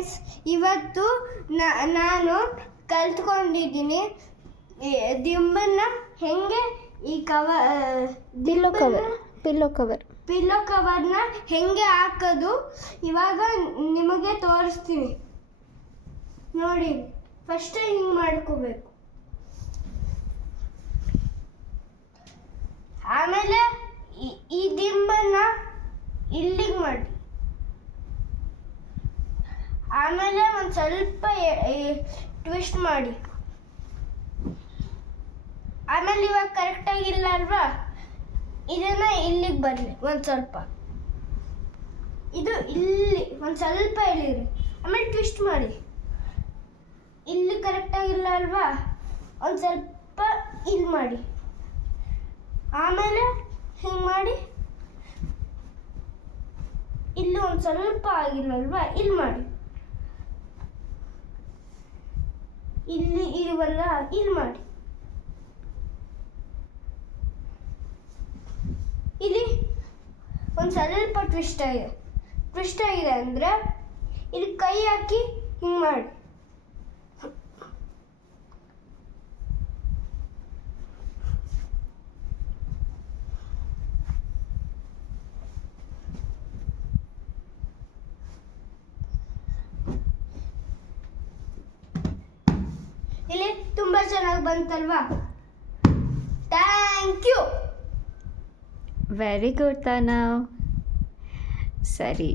Friends, ಇವತ್ತು ನಾನು ಕಲ್ತ್ಕೊಂಡಿದ್ದೀನಿ ದಿಂಬನ್ನ ಹೆಂಗೆ ಈ ಪಿಲ್ಲೋ ಕವರ್ನ ಹೆಂಗೆ ಹಾಕೋದು ಇವಾಗ ನಿಮಗೆ ತೋರಿಸ್ತೀನಿ ನೋಡಿ. ಫಸ್ಟ್ ಹಿಂಗೆ ಮಾಡ್ಕೋಬೇಕು, ಆಮೇಲೆ ಈ ದಿಂಬನ್ನ ಇಲ್ಲಿಗೆ ಮಾಡಿ, ಆಮೇಲೆ ಒಂದು ಸ್ವಲ್ಪ ಟ್ವಿಸ್ಟ್ ಮಾಡಿ. ಆಮೇಲೆ ಇವಾಗ ಕರೆಕ್ಟಾಗಿಲ್ಲ ಅಲ್ವಾ, ಇದನ್ನ ಇಲ್ಲಿಗೆ ಬರಲಿ ಒಂದು ಸ್ವಲ್ಪ, ಇದು ಇಲ್ಲಿ ಒಂದು ಸ್ವಲ್ಪ ಎಳೀರಿ, ಆಮೇಲೆ ಟ್ವಿಸ್ಟ್ ಮಾಡಿ. ಇಲ್ಲಿ ಕರೆಕ್ಟಾಗಿಲ್ಲ ಅಲ್ವಾ, ಒಂದು ಸ್ವಲ್ಪ ಇಲ್ಲಿ ಮಾಡಿ, ಆಮೇಲೆ ಹಿಂಗೆ ಮಾಡಿ. ಇಲ್ಲಿ ಒಂದು ಸ್ವಲ್ಪ ಆಗಿಲ್ಲ ಅಲ್ವಾ, ಇಲ್ಲಿ ಮಾಡಿ. ಇಲ್ಲಿ ಇರುವಲ್ಲ, ಇಲ್ಲಿ ಮಾಡಿ. ಇಲ್ಲಿ ಒಂದು ಸ್ವಲ್ಪ ಟ್ವಿಸ್ಟ್ ಆಗಿದೆ ಅಂದರೆ ಇಲ್ಲಿ ಕೈ ಹಾಕಿ ಹಿಂಗೆ ಮಾಡಿ. ಇಲ್ಲಿ ತುಂಬ ಚೆನ್ನಾಗಿ ಬಂತಲ್ವಾ? Thank you. Very good Tanav. ಸರಿ,